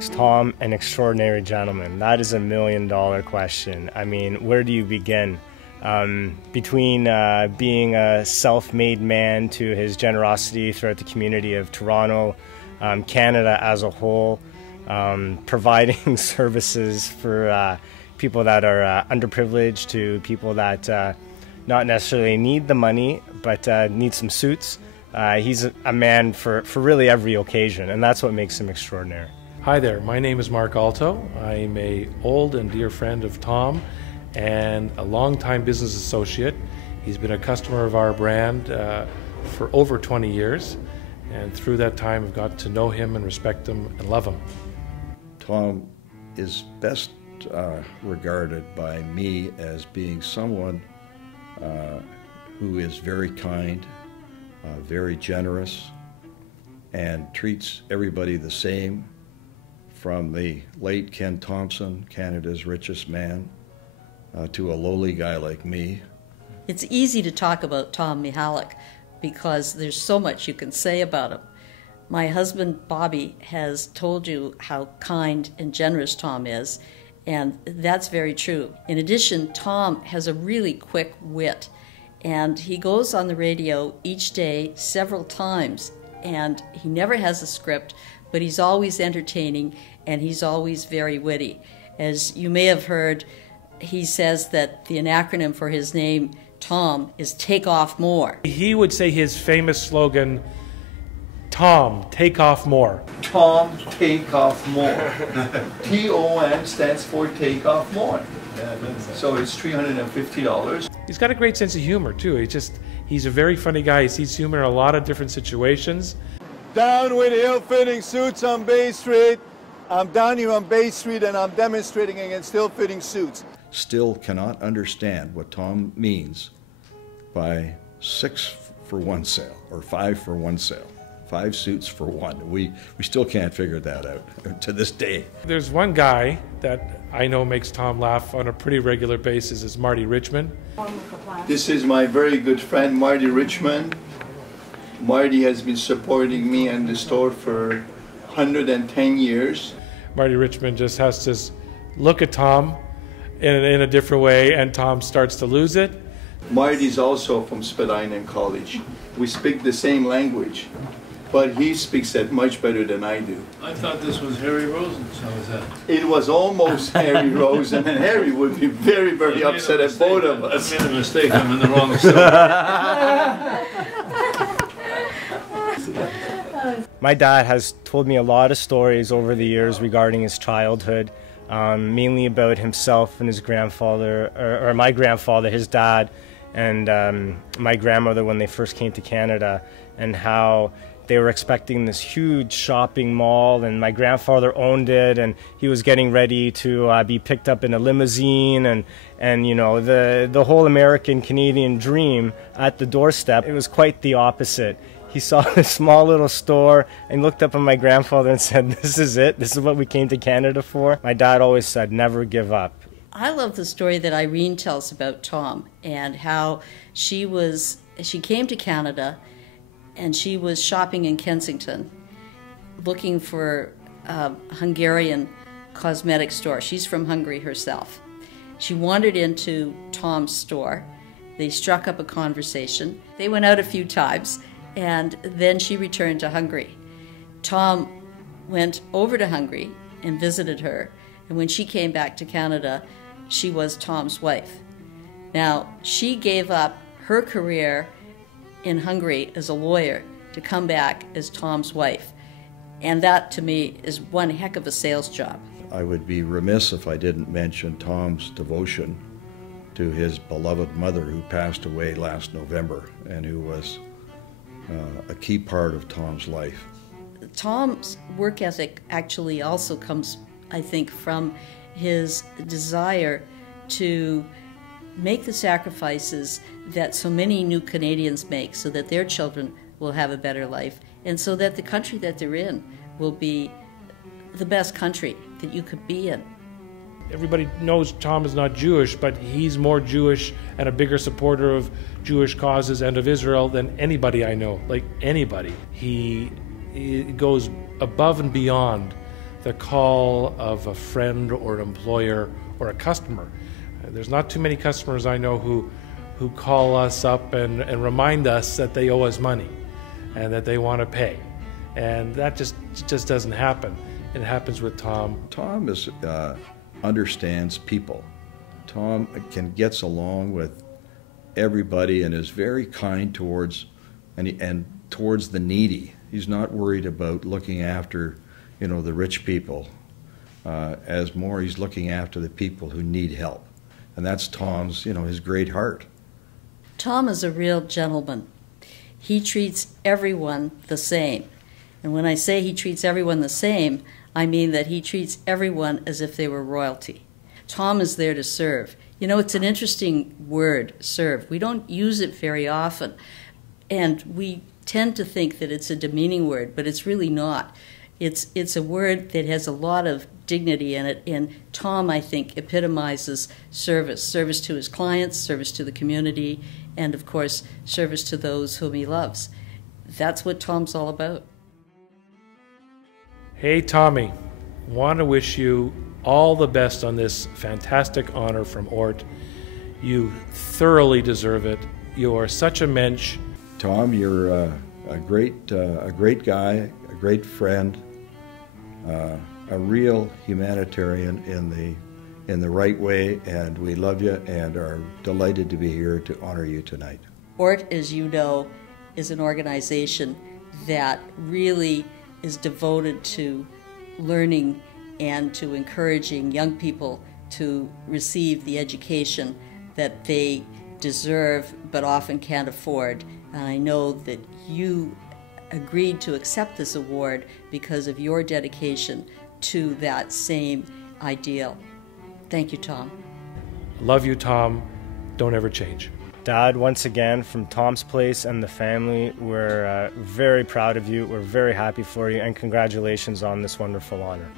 makes Tom an extraordinary gentleman? That is a $1 million question. I mean, where do you begin? Between being a self-made man to his generosity throughout the community of Toronto, Canada as a whole, providing services for people that are underprivileged, to people that not necessarily need the money, but need some suits. He's a man for really every occasion, and that's what makes him extraordinary. Hi there, my name is Mark Alto. I'm an old and dear friend of Tom and a longtime business associate. He's been a customer of our brand for over 20 years, and through that time I've got to know him and respect him and love him. Tom is best regarded by me as being someone who is very kind, very generous, and treats everybody the same, from the late Ken Thompson, Canada's richest man, to a lowly guy like me. It's easy to talk about Tom Mihalik because there's so much you can say about him. My husband Bobby has told you how kind and generous Tom is, and that's very true. In addition, Tom has a really quick wit, and he goes on the radio each day several times, and he never has a script, but he's always entertaining and he's always very witty. As you may have heard, he says that the acronym for his name, Tom, is Take Off More. He would say his famous slogan, Tom, take off more. Tom, take off more. T-O-M stands for take off more. So it's $350. He's got a great sense of humor too. He's a very funny guy. He sees humor in a lot of different situations. Down with ill-fitting suits on Bay Street. I'm down here on Bay Street and I'm demonstrating against ill-fitting suits. Still cannot understand what Tom means by 6 for 1 sale or 5 for 1 sale. 5 suits for 1. We still can't figure that out to this day. There's one guy that I know makes Tom laugh on a pretty regular basis, is Marty Richmond. This is my very good friend Marty Richmond. Marty has been supporting me and the store for 110 years. Marty Richmond just has to look at Tom in a different way, and Tom starts to lose it. Marty's also from Spadina College. We speak the same language, but he speaks it much better than I do. I thought this was Harry Rosen's. How was that? It was almost Harry Rosen, and Harry would be very, very upset at both of us. I made a mistake. I'm in the wrong store. My dad has told me a lot of stories over the years regarding his childhood, mainly about himself and his grandfather, or my grandfather, his dad, and my grandmother when they first came to Canada, and how they were expecting this huge shopping mall, and my grandfather owned it, and he was getting ready to be picked up in a limousine, and you know, the whole American Canadian dream at the doorstep. It was quite the opposite. He saw this small little store and looked up at my grandfather and said, "This is it. This is what we came to Canada for." My dad always said, "Never give up." I love the story that Irene tells about Tom and how she came to Canada and she was shopping in Kensington looking for a Hungarian cosmetic store. She's from Hungary herself. She wandered into Tom's store. They struck up a conversation. They went out a few times, and then she returned to Hungary. Tom went over to Hungary and visited her, and when she came back to Canada, she was Tom's wife. Now, she gave up her career in Hungary as a lawyer to come back as Tom's wife, and that to me is one heck of a sales job. I would be remiss if I didn't mention Tom's devotion to his beloved mother, who passed away last November and who was a key part of Tom's life. Tom's work ethic actually also comes, I think, from his desire to make the sacrifices that so many new Canadians make so that their children will have a better life, and so that the country that they're in will be the best country that you could be in. Everybody knows Tom is not Jewish, but he's more Jewish and a bigger supporter of Jewish causes and of Israel than anybody I know, like anybody. He goes above and beyond the call of a friend or an employer or a customer. There's not too many customers I know who call us up and remind us that they owe us money and that they want to pay. And that just doesn't happen. It happens with Tom. Tom understands people. Tom gets along with everybody and is very kind towards towards the needy. He's not worried about looking after, the rich people. He's looking after the people who need help. And that's Tom's, his great heart. Tom is a real gentleman. He treats everyone the same. And when I say he treats everyone the same, I mean that he treats everyone as if they were royalty. Tom is there to serve. It's an interesting word, serve. We don't use it very often. And we tend to think that it's a demeaning word, but it's really not. It's a word that has a lot of dignity in it, and Tom, I think, epitomizes service to his clients, service to the community, and of course, service to those whom he loves. That's what Tom's all about. Hey, Tommy, want to wish you all the best on this fantastic honor from ORT. You thoroughly deserve it. You are such a mensch. Tom, you're a great guy, a great friend, a real humanitarian in the right way, and we love you and are delighted to be here to honor you tonight. ORT, as you know, is an organization that really is devoted to learning and to encouraging young people to receive the education that they deserve but often can't afford. And I know that you agreed to accept this award because of your dedication to that same ideal. Thank you, Tom. Love you, Tom. Don't ever change. Dad, once again, from Tom's Place and the family, we're very proud of you. We're very happy for you, and congratulations on this wonderful honor.